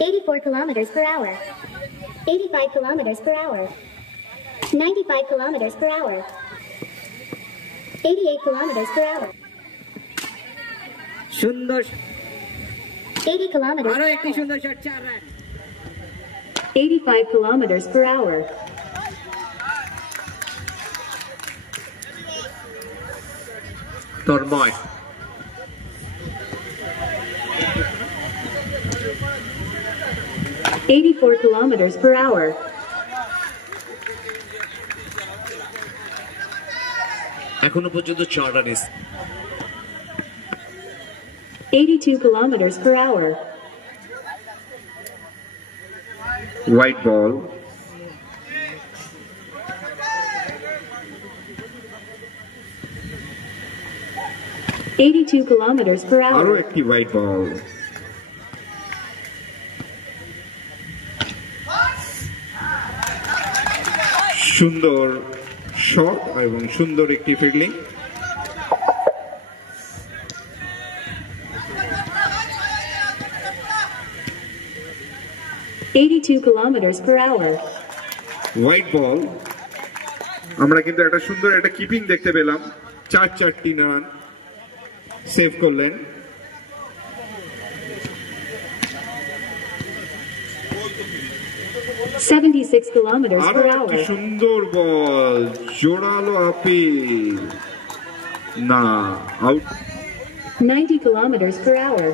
84 kilometers per hour. 85 kilometers per hour. 95 kilometers per hour. 88 kilometers per hour. সুন্দর 80 kilometers আরো per একটি hour. সুন্দর shot 4 run 85 kilometers per hour. Tanmoy 84 kilometers per hour. এখনো পর্যন্ত 4 run 82 kilometers per hour. White ball. $82 kilometers per আরো hour. একটি white ball. সুন্দর shot এবং সুন্দর একটি fielding. $82 kilometers per hour. White ball. আমরা কিন্তু একটা সুন্দর একটা কিপিং দেখতে পেলাম। 4 রান সেভ করলেন। $76 kilometers আরো per একটি hour. সুন্দর বল, জোরালো আপিল, না আউট। 90 kilometers per hour.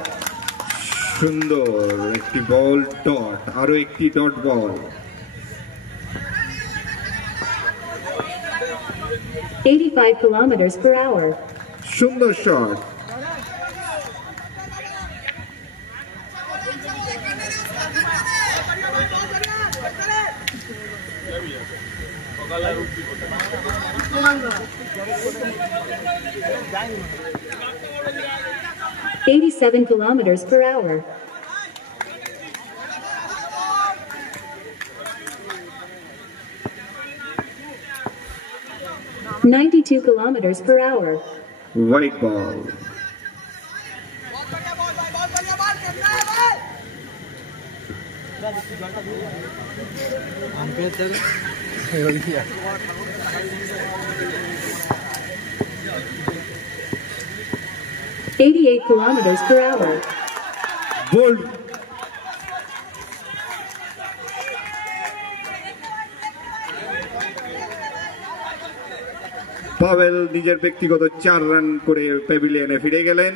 সুন্দর একটি বল, ডট, আরো একটি dot ball. 85 kilometers per hour. সুন্দর shot. $87 kilometers per hour. $92 kilometers per hour. White ball. $88 kilometers per hour. Bowled. Pavel নিজের ব্যক্তিগত 4 রান করে প্যাভিলিয়নে ফিরে গেলেন।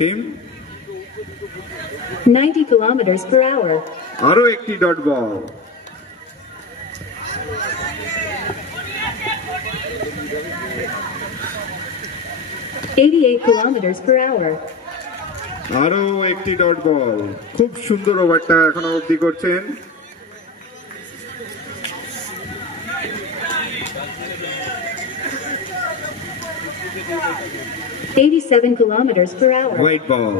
Team 90 kilometers per hour. আরো একটি dot ball. $88 kilometers per hour. আরো একটি ডট বল। খুব সুন্দর ওভারটা এখনো অবধি করছেন। $87 kilometers per hour. White ball.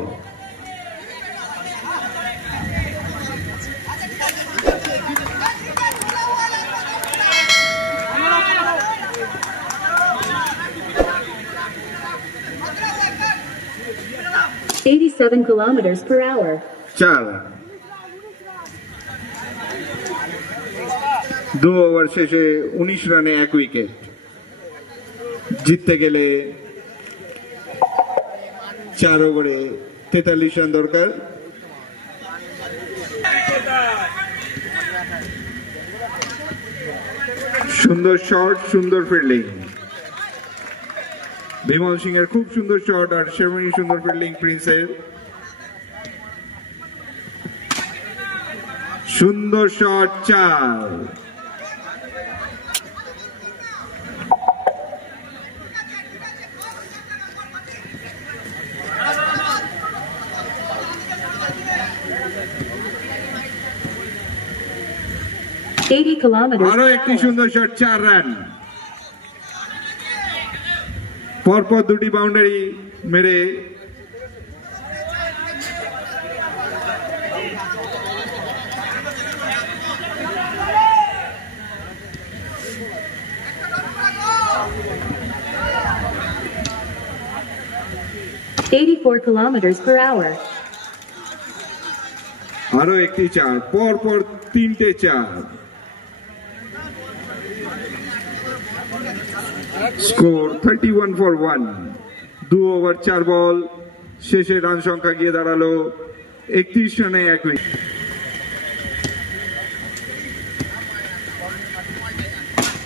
$87 kilometers per hour. 4 রান। 2 ওভার শেষে 19 রানে 1 উইকেট। জিততে গেলে 4 ওভারে 43 রান দরকার। সুন্দর শট, সুন্দর ফিল্ডিং। বিমল সিং এর খুব সুন্দর শট আর সেমনি সুন্দর ফিল্ডিং প্রিন্সের। সুন্দর শট, 4। $80 kilometers. আরো একটি সুন্দর শট, 4 রান। পরপর 2টি বাউন্ডারি মেরে 84 kilometers per hour. আরো একটি 4 পর পর 3টে 4 স্কোর 31 for 1 2 ওভার 4 বল শেষে রান সংখ্যা গিয়ে দাঁড়ালো 31 রানে 1 উইকেট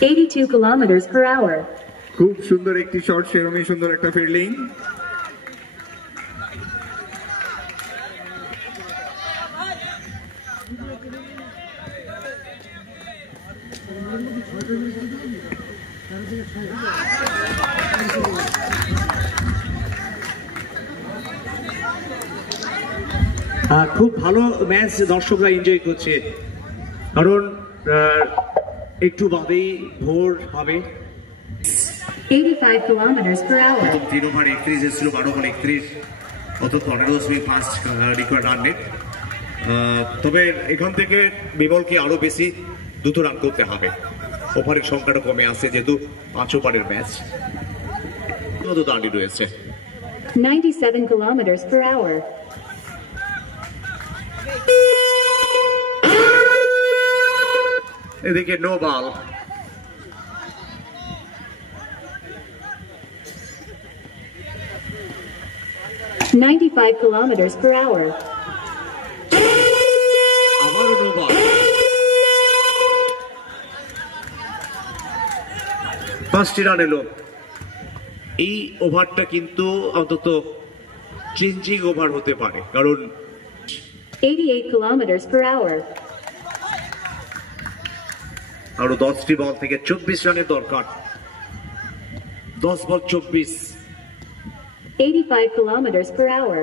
82 kilometers per hour. খুব সুন্দর একটি শট সেরকমই সুন্দর একটা ফিল্ডিং খুব ভালো ম্যাচ দর্শকরা এনজয় করছে কারণ একটু বাদেই ভোর হবে 85 kilometers per hour. 3 ওভার 31 এসেছিল 12 বল 31 অর্থাৎ 15.5 রিকোয়ার্ড রান নেট তবে এখান থেকে বিমলকে আরো বেশি দ্রুত রান করতে হবে ওভারের সংখ্যাটা কমে আসছে যেহেতু 5 ওভারের ম্যাচ মতো দাঁড়িয়ে রয়েছে 97 kilometers per hour. এদিকে no ball $95 kilometers per hour. আবারও নো বল 5টি রান এলো এই ওভারটা কিন্তু অন্তত চেঞ্জিং ওভার হতে পারে কারণ 88 kilometers per hour. আরো 10টি বল থেকে 24 রানের দরকার 10 বল 24 85 kilometers per hour.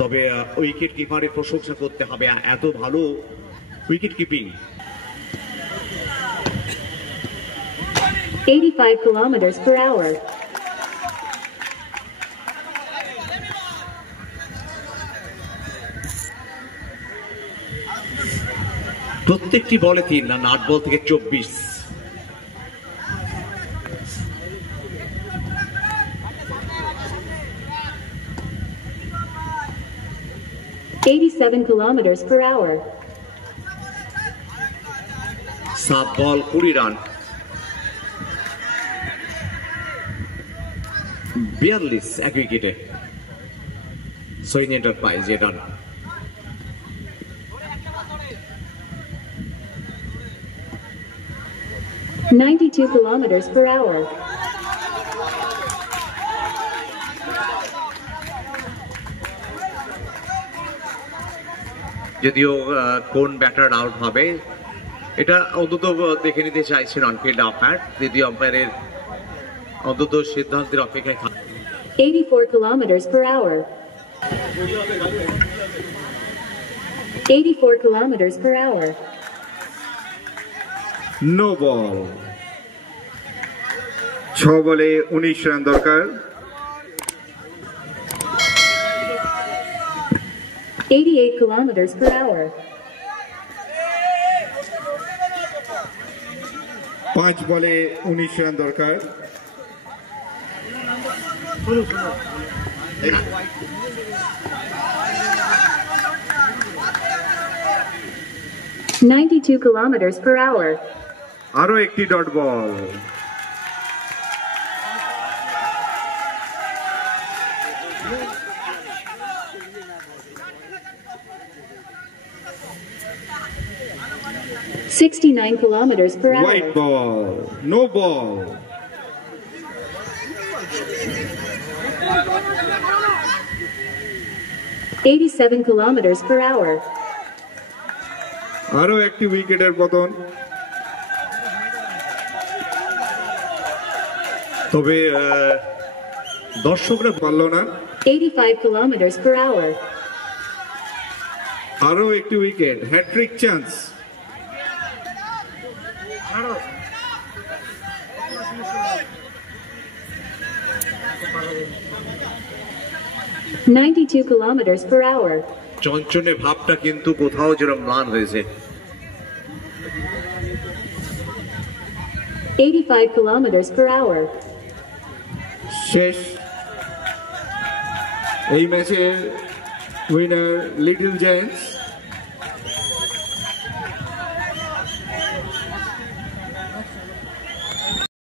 তবে উইকেট কিপারের প্রশংসা করতে হবে এত ভালো wicket keeping 85 kilometers per hour. প্রত্যেকটি বলে 3 রান 8 বল থেকে 24 87 kilometers per hour. 7 বল 20 রান 42 এক উইকেটে সৈন এন্টারপ্রাইজ এ রান 92 kilometers per hour. যদিও কোন ব্যাটার আউট হবে এটা অন্তত দেখে নিতে চাইছেন অনফিল্ড আম্পায়ার দ্বিতীয় আম্পায়ারের অন্তত সিদ্ধান্তের অপেক্ষায় 84 kilometers per hour. 84 kilometers per hour. No ball 6 বলে 19 রান দরকার 88 kilometers per hour. 5 বলে 19 রান দরকার 92 kilometers per hour. আরো একটি dot ball $69 kilometers per hour. White ball no ball $87 kilometers per hour. আরো একটি উইকেটের পতন তবে দর্শকরা পারল না 85 kilometers per hour. আরো একটি wicket hat trick chance $92 kilometers per hour. চঞ্চনে ভাবটা কিন্তু কোথাও যেন ম্লান হয়েছে 85 kilometers per hour. শেষ এই ম্যাচের উইনার লিটল জেন্টস